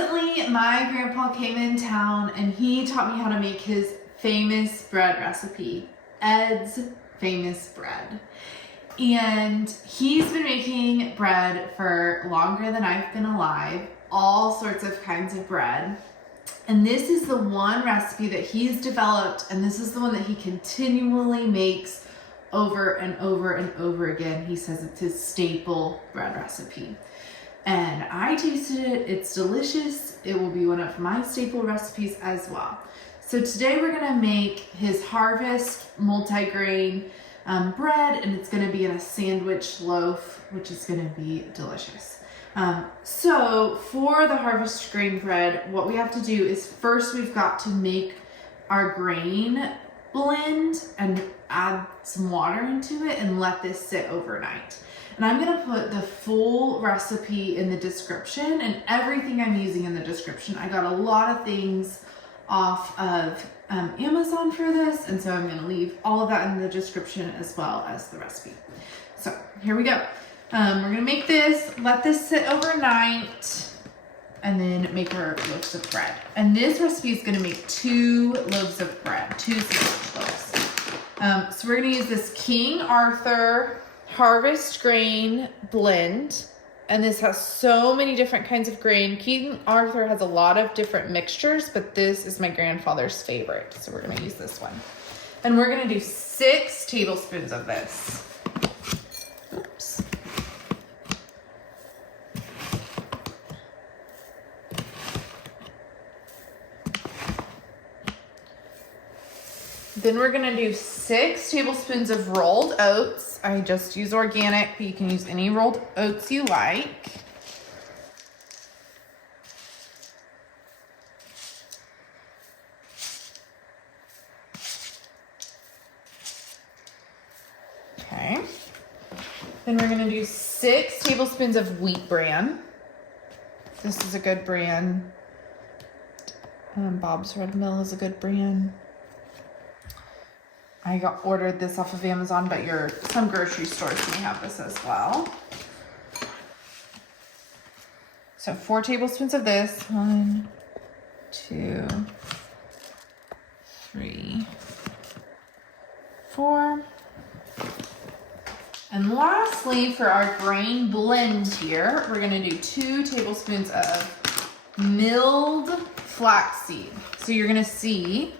recently my grandpa came in town and he taught me how to make his famous bread recipe, Ed's famous bread. And he's been making bread for longer than I've been alive, all sorts of kinds of bread. And this is the one recipe that he's developed, and this is the one that he continually makes over and over and over again. He says it's his staple bread recipe. And I tasted it, it's delicious. It will be one of my staple recipes as well. So today we're gonna make his Harvest multigrain bread, and it's gonna be in a sandwich loaf, which is gonna be delicious. So for the Harvest grain bread, what we have to do is first we've got to make our grain blend and add some water into it and let this sit overnight. And I'm gonna put the full recipe in the description and everything I'm using in the description. I got a lot of things off of Amazon for this, and so I'm gonna leave all of that in the description as well as the recipe. So here we go. We're gonna make this, let this sit overnight, and then make our loaves of bread. And this recipe is gonna make 2 loaves of bread, 2 sandwich loaves. So we're gonna use this King Arthur Harvest grain blend, and this has so many different kinds of grain. King Arthur has a lot of different mixtures, but this is my grandfather's favorite, so we're gonna use this one. And we're gonna do 6 tablespoons of this. Oops. Then we're gonna do 6 tablespoons of rolled oats. I just use organic, but you can use any rolled oats you like. Okay. Then we're gonna do 6 tablespoons of Wheat Bran. This is a good brand. Bob's Red Mill is a good brand. I ordered this off of Amazon, but some grocery stores may have this as well. So 4 tablespoons of this. 1, 2, 3, 4. And lastly, for our grain blend here, we're gonna do 2 tablespoons of milled flaxseed. So you're gonna see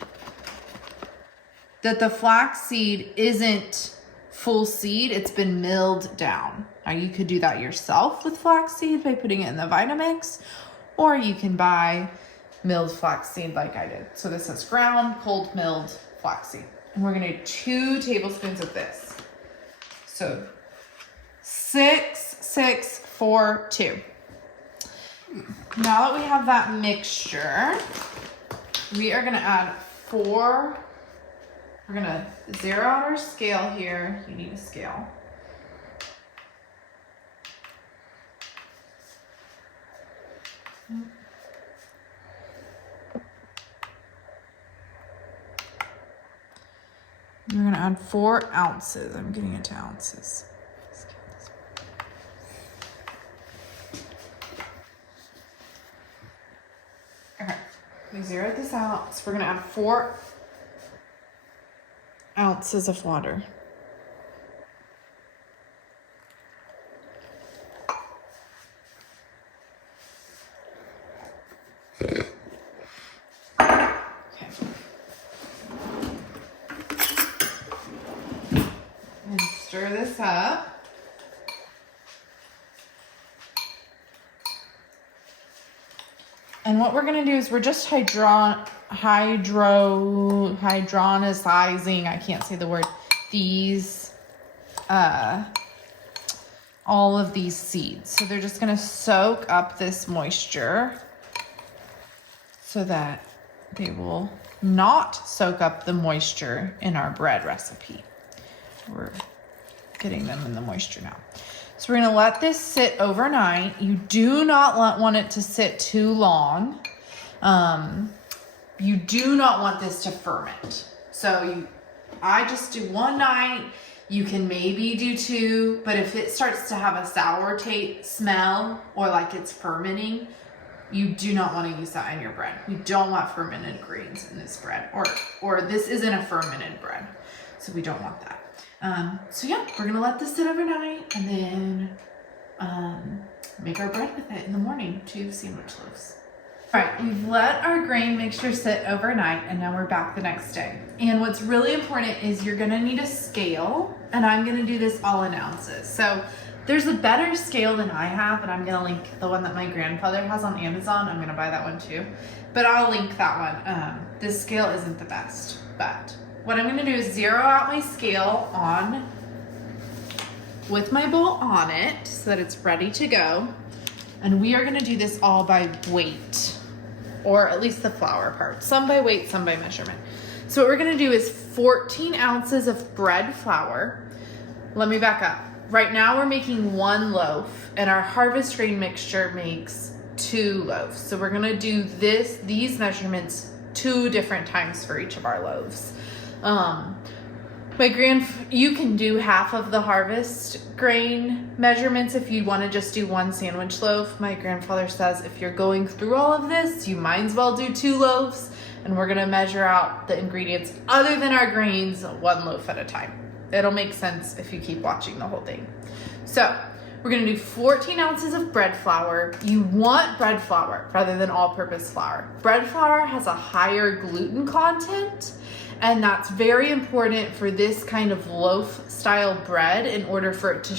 that the flax seed isn't full seed, it's been milled down. Now you could do that yourself with flax seed by putting it in the Vitamix, or you can buy milled flax seed like I did. So this is ground, cold milled flax seed. And we're gonna do 2 tablespoons of this. So 6, 6, 4, 2. Now that we have that mixture, we are gonna add 4. We're gonna zero out our scale here. You need a scale. We're gonna add 4 ounces. I'm getting it to ounces. Okay, we zeroed this out. So we're gonna add 4 ounces of water. Okay. And stir this up. And what we're gonna do is we're just hydrolyzing, I can't say the word, these, all of these seeds. So they're just gonna soak up this moisture so that they will not soak up the moisture in our bread recipe. We're getting them in the moisture now. So we're gonna let this sit overnight. You do not want it to sit too long. You do not want this to ferment. So I just do 1 night. You can maybe do 2, but if it starts to have a sour smell or like it's fermenting, you do not want to use that in your bread. We don't want fermented grains in this bread, or this isn't a fermented bread, so we don't want that. So yeah, we're gonna let this sit overnight and then make our bread with it in the morning, 2 sandwich loaves. All right, we've let our grain mixture sit overnight and now we're back the next day. And what's really important is you're gonna need a scale, and I'm gonna do this all in ounces. So there's a better scale than I have, and I'm gonna link the one that my grandfather has on Amazon. I'm gonna buy that one too, but I'll link that one. This scale isn't the best, but what I'm gonna do is zero out my scale on with my bowl on it so that it's ready to go. And we are gonna do this all by weight, or at least the flour part. Some by weight, some by measurement. So what we're gonna do is 14 ounces of bread flour. Let me back up. Right now we're making 1 loaf, and our harvest grain mixture makes 2 loaves. So we're gonna do these measurements 2 different times for each of our loaves. You can do half of the harvest grain measurements if you want to just do 1 sandwich loaf. My grandfather says if you're going through all of this, you might as well do 2 loaves, and we're gonna measure out the ingredients other than our grains 1 loaf at a time. It'll make sense if you keep watching the whole thing. So we're gonna do 14 ounces of bread flour. You want bread flour rather than all-purpose flour. Bread flour has a higher gluten content, and that's very important for this kind of loaf style bread in order for it to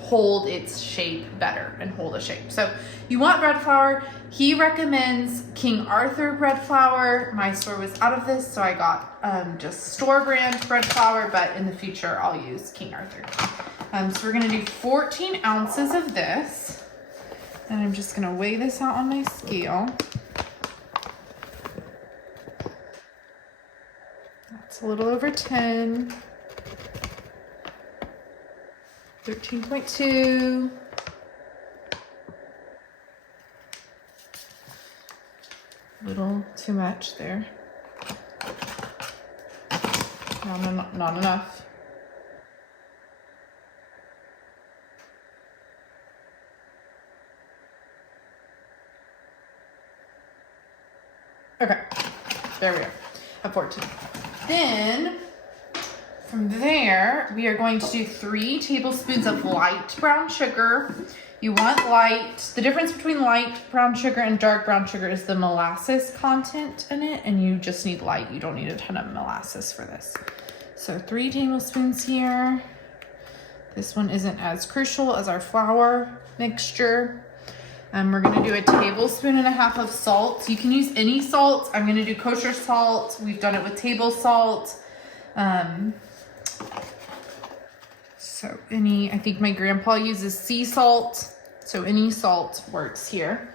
hold its shape better and hold a shape. So you want bread flour. He recommends King Arthur bread flour. My store was out of this, so I got just store brand bread flour, but in the future I'll use King Arthur. So we're gonna do 14 ounces of this, and I'm just gonna weigh this out on my scale. That's a little over 10. 13.2. A little too much there. No, not enough. Okay, there we go, at 14. Then, from there, we are going to do 3 tablespoons of light brown sugar. You want light. The difference between light brown sugar and dark brown sugar is the molasses content in it, and you just need light. You don't need a ton of molasses for this. So 3 tablespoons here. This one isn't as crucial as our flour mixture. We're gonna do a 1.5 tablespoons of salt. You can use any salt. I'm gonna do kosher salt. We've done it with table salt. I think my grandpa uses sea salt, so any salt works here.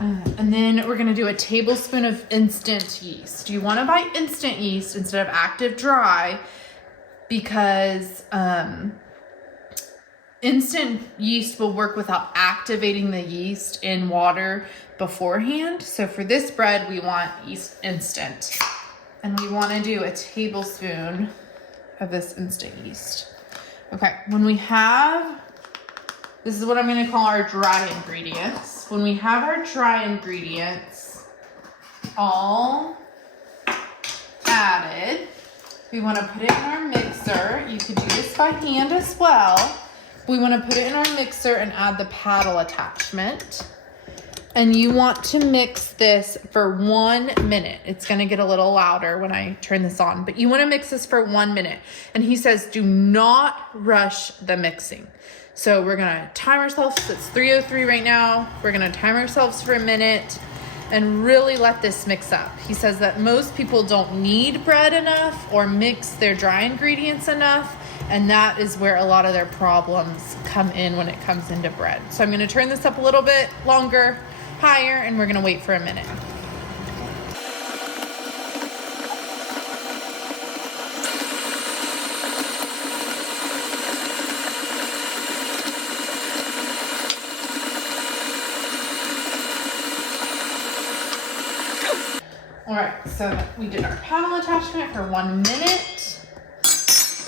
And then we're gonna do a 1 tablespoon of instant yeast. You wanna buy instant yeast instead of active dry because instant yeast will work without activating the yeast in water beforehand. So for this bread, we want yeast instant. And we want to do 1 tablespoon of this instant yeast. Okay, this is what I'm going to call our dry ingredients. When we have our dry ingredients all added, we want to put it in our mixer. You could do this by hand as well. We want to put it in our mixer and add the paddle attachment. And you want to mix this for 1 minute. It's going to get a little louder when I turn this on, but you want to mix this for 1 minute. And he says, do not rush the mixing. So we're going to time ourselves. It's 3:03 right now. We're going to time ourselves for 1 minute and really let this mix up. He says that most people don't knead bread enough or mix their dry ingredients enough. And that is where a lot of their problems come in when it comes into bread. So I'm going to turn this up a little bit longer, higher, and we're going to wait for 1 minute. All right, so we did our paddle attachment for 1 minute.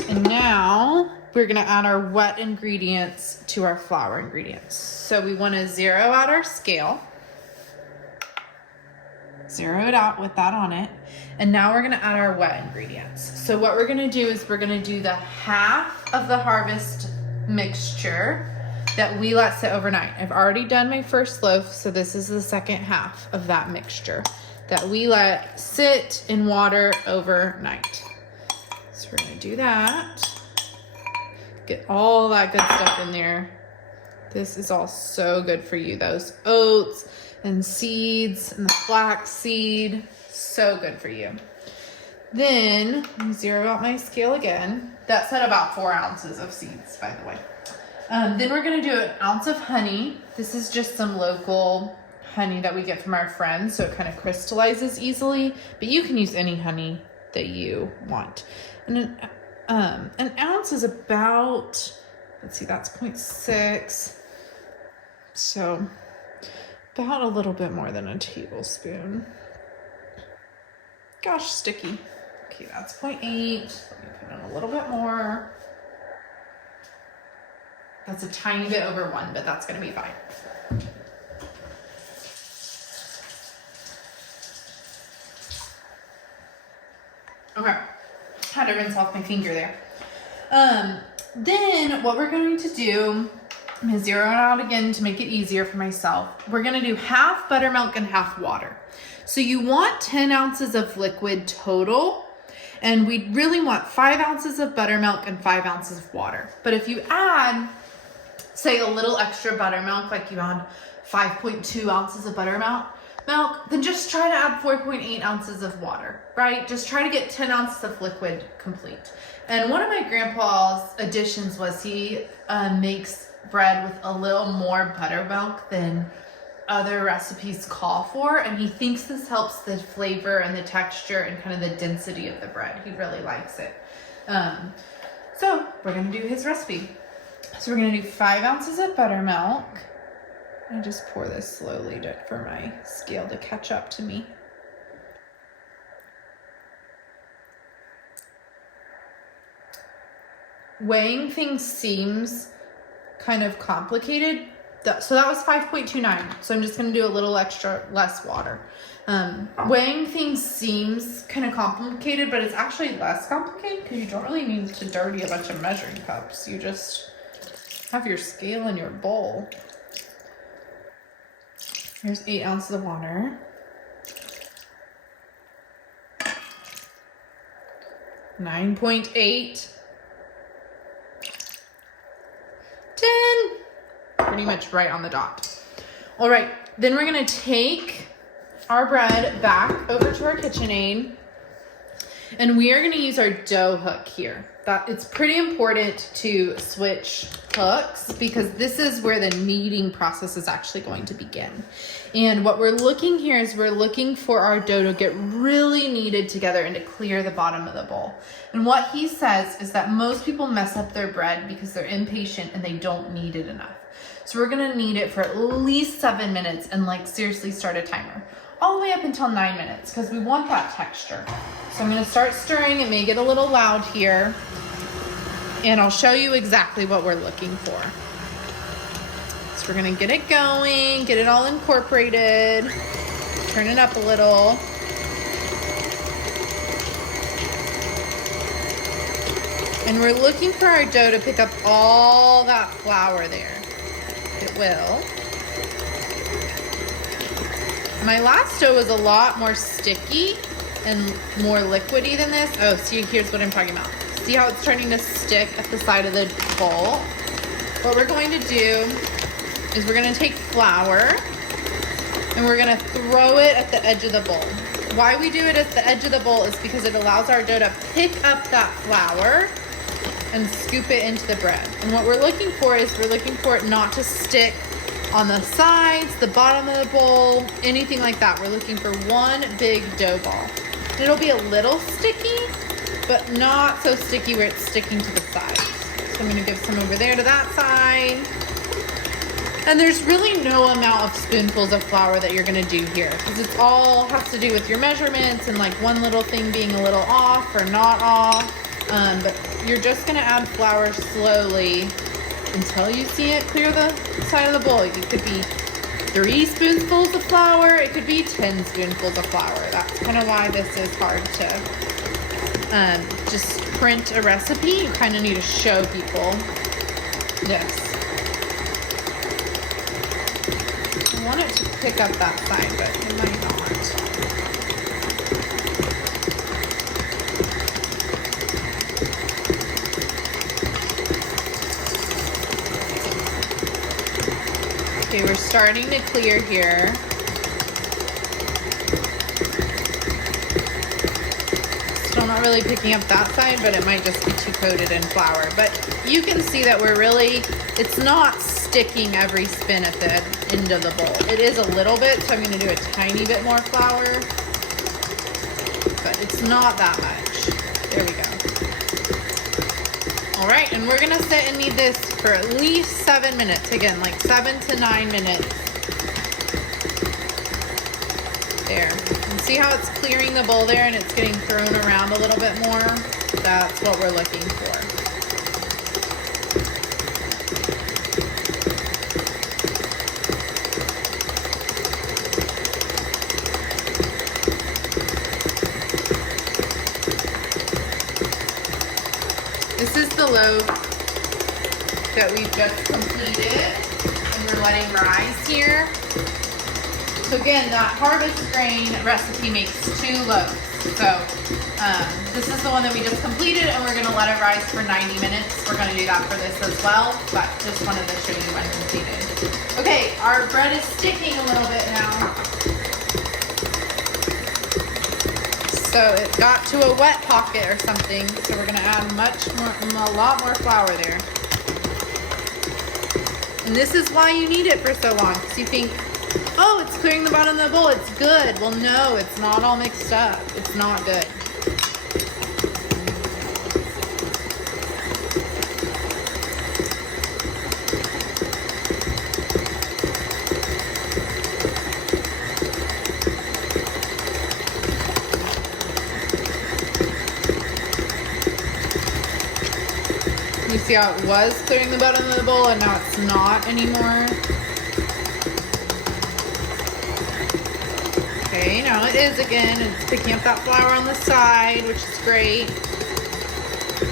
And now we're gonna add our wet ingredients to our flour ingredients. So we wanna zero out our scale. Zero it out with that on it. And now we're gonna add our wet ingredients. So what we're gonna do is we're gonna do the half of the harvest mixture that we let sit overnight. I've already done my first loaf, so this is the second half of that mixture that we let sit in water overnight. So we're gonna do that. Get all that good stuff in there. This is all so good for you. Those oats and seeds and the flax seed, so good for you. Then, let me zero out my scale again. That's at about 4 ounces of seeds, by the way. Then we're gonna do an ounce of honey. This is just some local honey that we get from our friends, so it kind of crystallizes easily, but you can use any honey that you want. And an ounce is about, let's see, that's 0.6. So about a little bit more than a tablespoon. Gosh, sticky. Okay, that's 0.8. Let me put in a little bit more. That's a tiny bit over 1, but that's gonna be fine. Okay, had to rinse off my finger there. Then what we're going to do, I'm gonna zero it out again to make it easier for myself. We're gonna do half buttermilk and half water. So you want 10 ounces of liquid total, and we really want 5 ounces of buttermilk and 5 ounces of water. But if you add, say, a little extra buttermilk, like you add 5.2 ounces of buttermilk, then just try to add 4.8 ounces of water, right? Just try to get 10 ounces of liquid complete. And one of my grandpa's additions was he makes bread with a little more buttermilk than other recipes call for, and he thinks this helps the flavor and the texture and kind of the density of the bread. He really likes it. So we're gonna do his recipe. So we're gonna do 5 ounces of buttermilk. I just pour this slowly for my scale to catch up to me. Weighing things seems kind of complicated. So that was 5.29. So I'm just gonna do a little less water. Weighing things seems kind of complicated, but it's actually less complicated because you don't really need to dirty a bunch of measuring cups. You just have your scale in your bowl. Here's 8 ounces of water. 9.8. 10. Pretty much right on the dot. All right, then we're gonna take our bread back over to our KitchenAid, and we are gonna use our dough hook here. It's pretty important to switch hooks because this is where the kneading process is actually going to begin. And what we're looking here is we're looking for our dough to get really kneaded together and to clear the bottom of the bowl. And what he says is that most people mess up their bread because they're impatient and they don't knead it enough. So we're gonna knead it for at least 7 minutes and like seriously start a timer. All the way up until 9 minutes because we want that texture. So I'm gonna start stirring. It may get a little loud here, and I'll show you exactly what we're looking for. So we're gonna get it going, get it all incorporated, turn it up a little. And we're looking for our dough to pick up all that flour there. It will. My last dough was a lot more sticky and more liquidy than this. Oh, see, here's what I'm talking about. See how it's starting to stick at the side of the bowl? What we're going to do is we're gonna take flour and we're gonna throw it at the edge of the bowl. Why we do it at the edge of the bowl is because it allows our dough to pick up that flour and scoop it into the bread. And what we're looking for is we're looking for it not to stick on the sides, the bottom of the bowl, anything like that. We're looking for one big dough ball. And it'll be a little sticky, but not so sticky where it's sticking to the sides. So I'm gonna give some over there to that side. And there's really no amount of spoonfuls of flour that you're gonna do here because it's all has to do with your measurements and like one little thing being a little off or not off. But you're just gonna add flour slowly until you see it clear the side of the bowl. You could be 3 spoonfuls of flour. It could be 10 spoonfuls of flour. That's kind of why this is hard to just print a recipe. You kind of need to show people this. I want it to pick up that side, but it might not. Okay, we're starting to clear here. Still not really picking up that side, but it might just be too coated in flour. But you can see that we're really, it's not sticking every spin at the end of the bowl. It is a little bit, so I'm going to do a tiny bit more flour, but it's not that much. There we go. All right, and we're going to sit and knead this for at least 7 minutes. Again, like 7 to 9 minutes. There. And see how it's clearing the bowl there and it's getting thrown around a little bit more? That's what we're looking for. This is the loaf that we've just completed and we're letting rise here. So again, that harvest grain recipe makes 2 loaves. So this is the one that we just completed and we're gonna let it rise for 90 minutes. We're gonna do that for this as well, but just wanted to show you when completed. Okay, our bread is sticking a little bit now. So it got to a wet pocket or something, so we're gonna add a lot more flour there. And this is why you need it for so long, because you think, oh, it's clearing the bottom of the bowl, it's good. Well, no, it's not all mixed up. It's not good. You see how it was clearing the bottom of the bowl and now it's not anymore? Okay, now it is again, and it's picking up that flour on the side, which is great.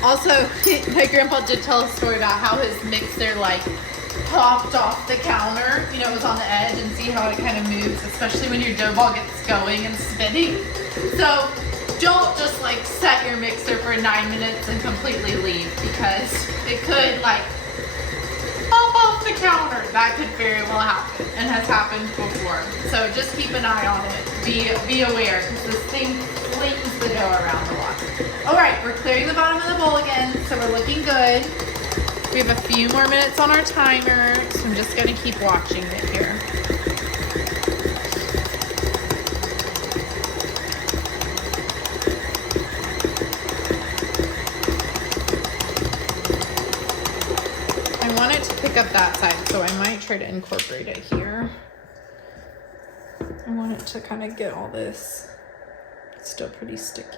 Also, my grandpa did tell a story about how his mixer like popped off the counter. You know, it was on the edge, and see how it kind of moves, especially when your dough ball gets going and spinning. So don't just like set your mixer for 9 minutes and completely leave, because it could like pop off the counter. That could very well happen and has happened before. So just keep an eye on it. Be aware, because this thing flings the dough around a lot. All right, we're clearing the bottom of the bowl again, so we're looking good. We have a few more minutes on our timer, so I'm just gonna keep watching it here. I want it to pick up that side, so I might try to incorporate it here. I want it to kind of get all this. It's still pretty sticky.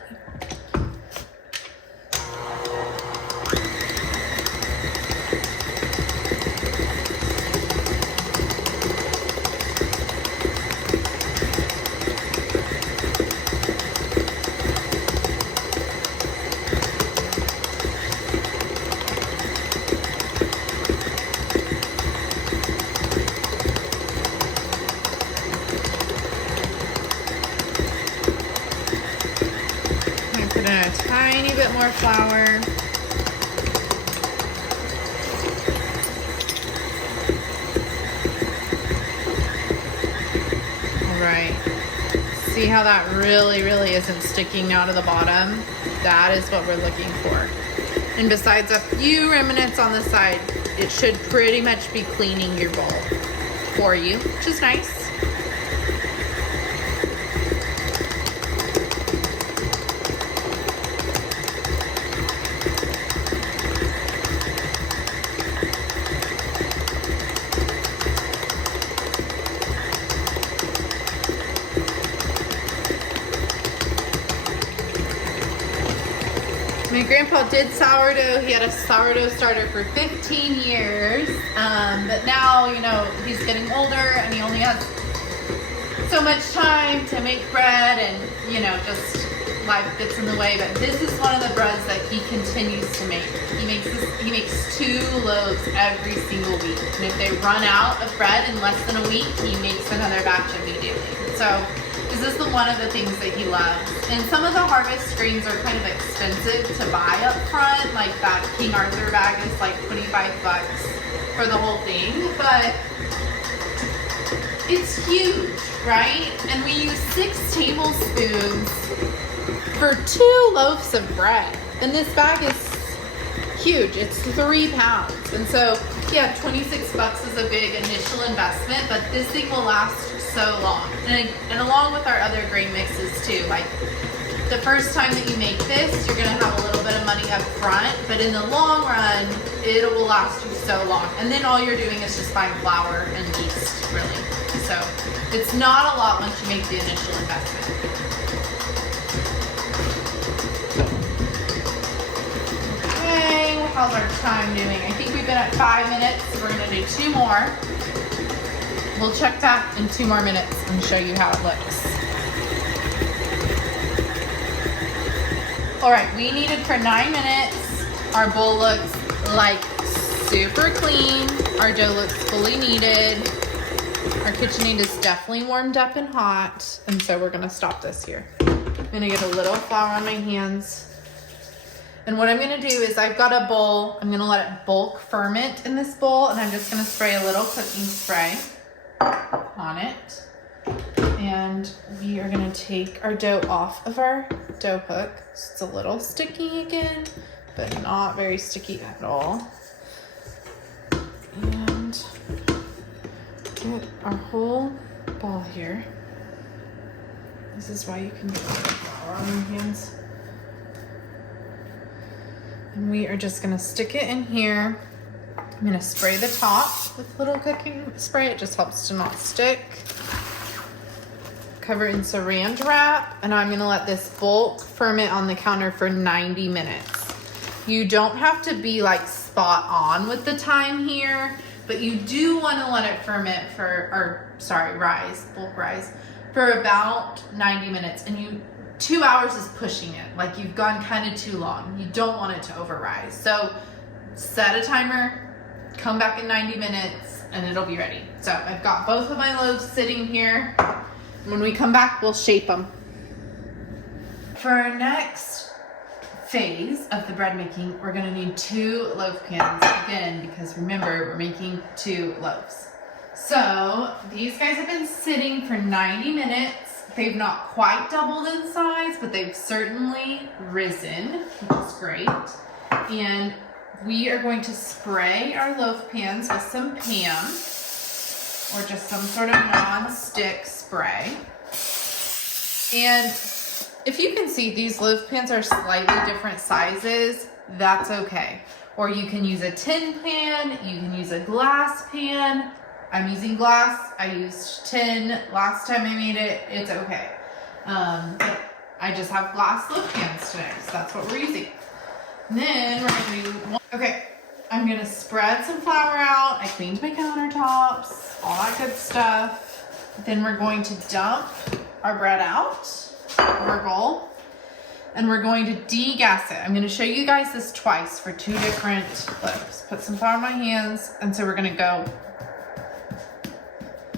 A tiny bit more flour. All right. See how that really isn't sticking now to the bottom? That is what we're looking for. And besides a few remnants on the side, it should pretty much be cleaning your bowl for you, which is nice. My grandpa did sourdough. He had a sourdough starter for 15 years. But now, you know, he's getting older and he only has so much time to make bread and, you know, just life gets in the way. But this is one of the breads that he continues to make. He makes 2 loaves every single week. And if they run out of bread in less than a week, he makes another batch immediately. So this is one of the things that he loves. And some of the harvest grains are kind of expensive to buy up front. Like that King Arthur bag is like 25 bucks for the whole thing. But it's huge, right? And we use 6 tablespoons for 2 loaves of bread. And this bag is huge. It's 3 pounds. And so, yeah, 26 bucks is a big initial investment, but this thing will last so long. And along with our other grain mixes too. Like the first time that you make this, you're gonna have a little bit of money up front, but in the long run, it will last you so long. And then all you're doing is just buying flour and yeast, really. So it's not a lot once you make the initial investment. Okay, how's our time doing? I think we've been at 5 minutes, so we're gonna do 2 more. We'll check that in 2 more minutes and show you how it looks. All right, we kneaded for 9 minutes. Our bowl looks like super clean. Our dough looks fully kneaded. Our KitchenAid is definitely warmed up and hot. And so we're gonna stop this here. I'm gonna get a little flour on my hands. And what I'm gonna do is I've got a bowl. I'm gonna let it bulk ferment in this bowl, and I'm just gonna spray a little cooking spray on it. And we are gonna take our dough off of our dough hook. So it's a little sticky again, but not very sticky at all. And get our whole ball here. This is why you can get flour on your hands. And we are just gonna stick it in here. I'm gonna spray the top with a little cooking spray. It just helps to not stick. Cover it in saran wrap, and I'm gonna let this bulk ferment on the counter for 90 minutes. You don't have to be like spot on with the time here, but you do wanna let it ferment bulk rise, for about 90 minutes. And 2 hours is pushing it. Like you've gone kind of too long. You don't want it to over rise. So set a timer, come back in 90 minutes, and it'll be ready. So I've got both of my loaves sitting here. When we come back, we'll shape them. For our next phase of the bread making, we're gonna need 2 loaf pans again, because remember, we're making 2 loaves. So these guys have been sitting for 90 minutes. They've not quite doubled in size, but they've certainly risen, which is great. And we are going to spray our loaf pans with some Pam, or just some sort of non-stick spray. And if you can see, these loaf pans are slightly different sizes. That's okay. Or you can use a tin pan, you can use a glass pan. I'm using glass. I used tin last time I made it. It's okay. But I just have glass loaf pans today, so that's what we're using. And then we're gonna do one. Okay, I'm gonna spread some flour out. I cleaned my countertops, all that good stuff. Then we're going to dump our bread out of our bowl, and we're going to degas it. I'm gonna show you guys this twice for 2 different loaves. Put some flour on my hands, and so we're gonna go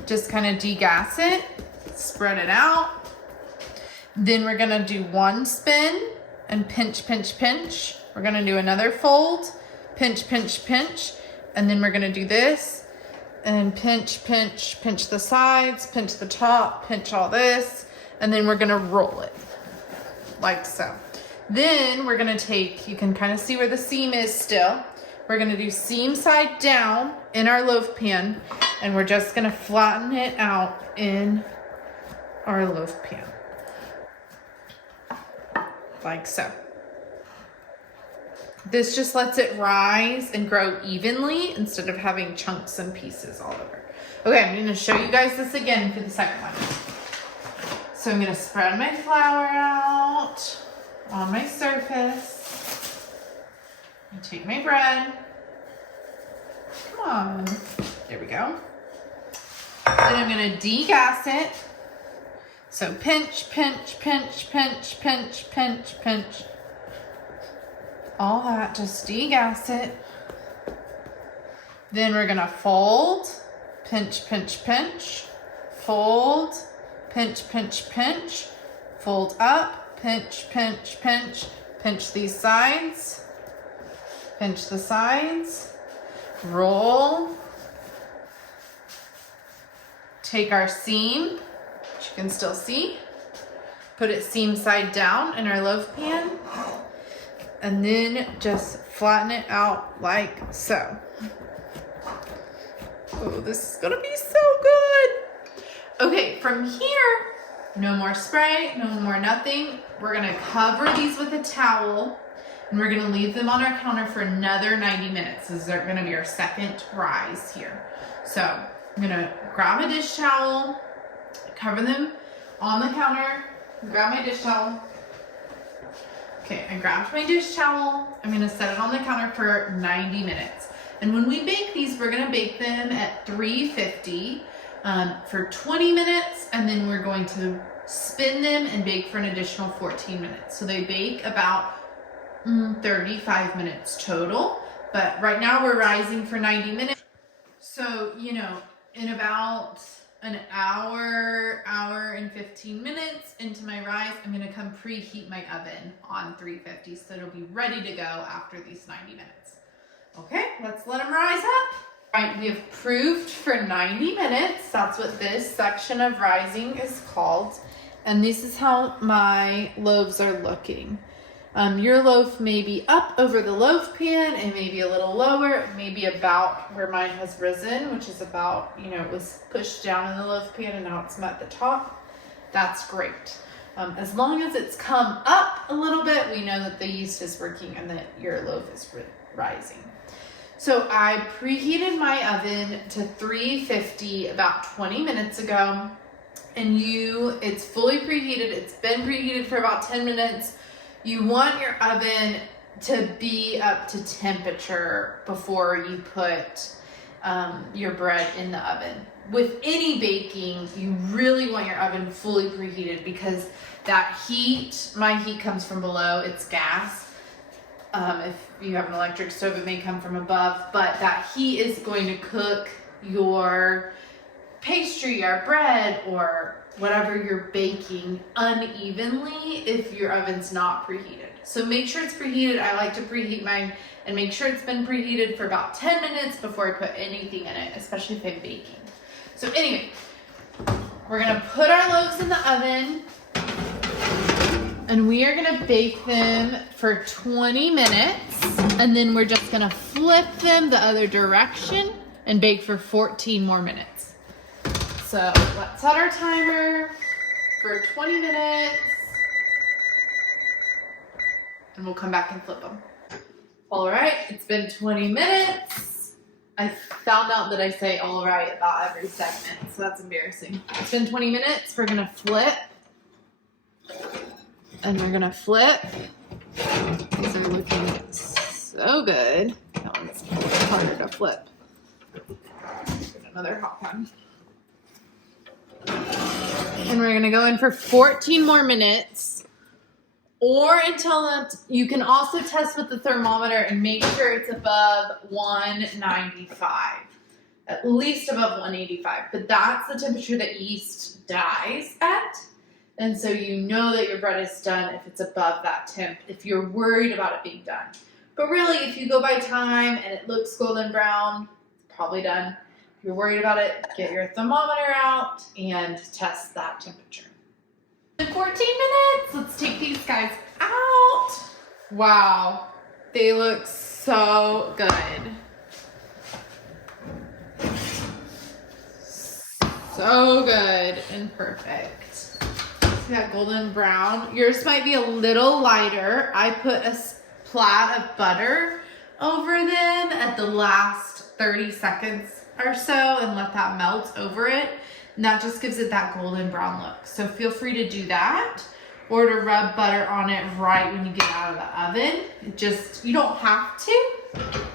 just kind of degas it, spread it out. Then we're gonna do 1 spin and pinch, pinch, pinch. We're gonna do another fold, pinch, pinch, pinch. And then we're gonna do this and pinch, pinch, pinch the sides, pinch the top, pinch all this. And then we're gonna roll it like so. Then we're gonna take, you can kind of see where the seam is still. We're gonna do seam side down in our loaf pan, and we're just gonna flatten it out in our loaf pan. Like so. This just lets it rise and grow evenly instead of having chunks and pieces all over. Okay, I'm gonna show you guys this again for the second one. So I'm gonna spread my flour out on my surface. I take my bread. Come on. There we go. Then I'm gonna degas it. So pinch, pinch, pinch, pinch, pinch, pinch, pinch. All that, just degas it. Then we're gonna fold, pinch, pinch, pinch, fold, pinch, pinch, pinch, fold up, pinch, pinch, pinch, pinch these sides, pinch the sides, roll, take our seam, which you can still see, put it seam side down in our loaf pan, and then just flatten it out like so. Oh, this is gonna be so good. Okay, from here, no more spray, no more nothing. We're gonna cover these with a towel and we're gonna leave them on our counter for another 90 minutes. This is gonna be our second rise here. So I'm gonna grab a dish towel, cover them on the counter, grab my dish towel. Okay, I grabbed my dish towel. I'm gonna set it on the counter for 90 minutes. And when we bake these, we're gonna bake them at 350 for 20 minutes, and then we're going to spin them and bake for an additional 14 minutes. So they bake about 35 minutes total, but right now we're rising for 90 minutes. So, you know, in about an hour and 15 minutes into my rise, I'm gonna come preheat my oven on 350, so it'll be ready to go after these 90 minutes. Okay, let's let them rise up. All right, we have proofed for 90 minutes. That's what this section of rising is called. And this is how my loaves are looking. Your loaf may be up over the loaf pan and maybe a little lower, maybe about where mine has risen, which is about, you know, it was pushed down in the loaf pan and now it's at the top. That's great. As long as it's come up a little bit, we know that the yeast is working and that your loaf is rising. So I preheated my oven to 350 about 20 minutes ago, and it's fully preheated. It's been preheated for about 10 minutes. You want your oven to be up to temperature before you put your bread in the oven. With any baking, you really want your oven fully preheated because that heat, my heat comes from below, it's gas. If you have an electric stove, it may come from above, but that heat is going to cook your pastry or bread or whatever you're baking unevenly if your oven's not preheated. So make sure it's preheated. I like to preheat mine and make sure it's been preheated for about 10 minutes before I put anything in it, especially if I'm baking. So anyway, we're gonna put our loaves in the oven and we are gonna bake them for 20 minutes, and then we're just gonna flip them the other direction and bake for 14 more minutes. So let's set our timer for 20 minutes, and we'll come back and flip them. All right, it's been 20 minutes. I found out that I say all right about every segment, so that's embarrassing. It's been 20 minutes, we're gonna flip. And we're gonna flip. These are looking so good. That one's harder to flip. Get another hot pan. And we're gonna go in for 14 more minutes, or until that. You can also test with the thermometer and make sure it's above 195, at least above 185. But that's the temperature that yeast dies at. And so you know that your bread is done if it's above that temp, if you're worried about it being done. But really, if you go by time and it looks golden brown, it's probably done. If you're worried about it, get your thermometer out and test that temperature. In 14 minutes, let's take these guys out. Wow, they look so good. So good and perfect. That golden brown. Yours might be a little lighter. I put a plait of butter over them at the last 30 seconds or so and let that melt over it. And that just gives it that golden brown look. So feel free to do that. or to rub butter on it right when you get out of the oven. It just, you don't have to,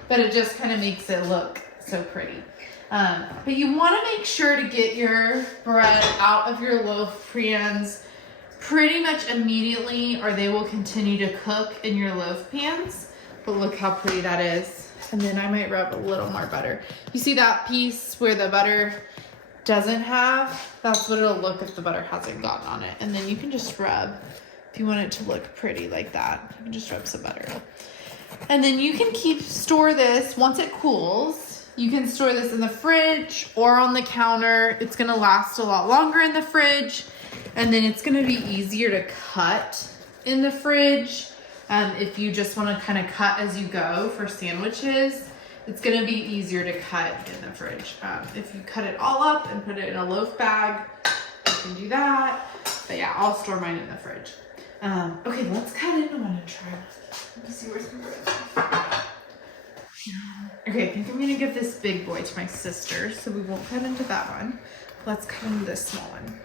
but it just kind of makes it look so pretty. But you want to make sure to get your bread out of your loaf pans pretty much immediately, or they will continue to cook in your loaf pans. But look how pretty that is. And then I might rub a little more butter. You see that piece where the butter doesn't have? That's what it'll look if the butter hasn't gotten on it. And then you can just rub, if you want it to look pretty like that, you can just rub some butter. And then you can store this once it cools. You can store this in the fridge or on the counter. It's gonna last a lot longer in the fridge. And then it's gonna be easier to cut in the fridge. If you just wanna kind of cut as you go for sandwiches, it's gonna be easier to cut in the fridge. If you cut it all up and put it in a loaf bag, you can do that. But yeah, I'll store mine in the fridge. Okay, let's cut it. I wanna try. Let me see where's my bread. Okay, I think I'm gonna give this big boy to my sister, so we won't cut into that one. Let's cut into this small one.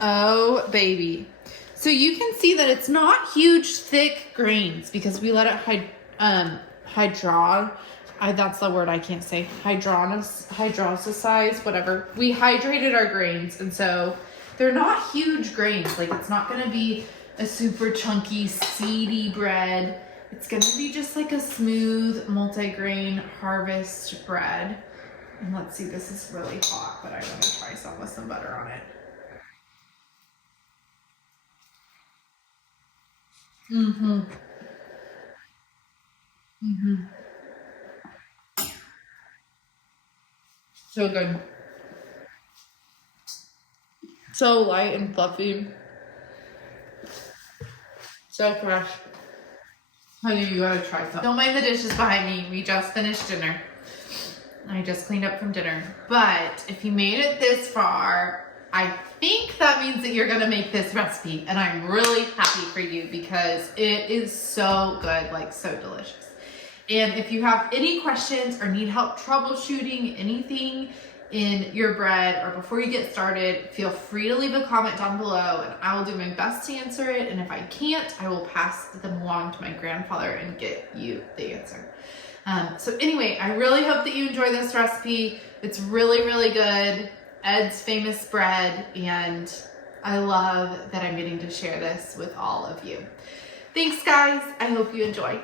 Oh, baby. So you can see that it's not huge, thick grains because we let it that's the word I can't say. Hydrololize, whatever. We hydrated our grains, and so they're not huge grains. Like, it's not gonna be a super chunky, seedy bread. It's gonna be just like a smooth, multigrain harvest bread. And let's see, this is really hot, but I want to try some with some butter on it. Mm-hmm. Mm-hmm. So good. So light and fluffy. So fresh. Honey, you gotta try some. Don't mind the dishes behind me. We just finished dinner. I just cleaned up from dinner. But if you made it this far, I think that means that you're gonna make this recipe. And I'm really happy for you because it is so good, like so delicious. And if you have any questions or need help troubleshooting anything in your bread or before you get started, feel free to leave a comment down below and I will do my best to answer it. And if I can't, I will pass them along to my grandfather and get you the answer. So anyway, I really hope that you enjoy this recipe. It's really, really good. Ed's famous bread, and I love that I'm getting to share this with all of you. Thanks, guys. I hope you enjoy.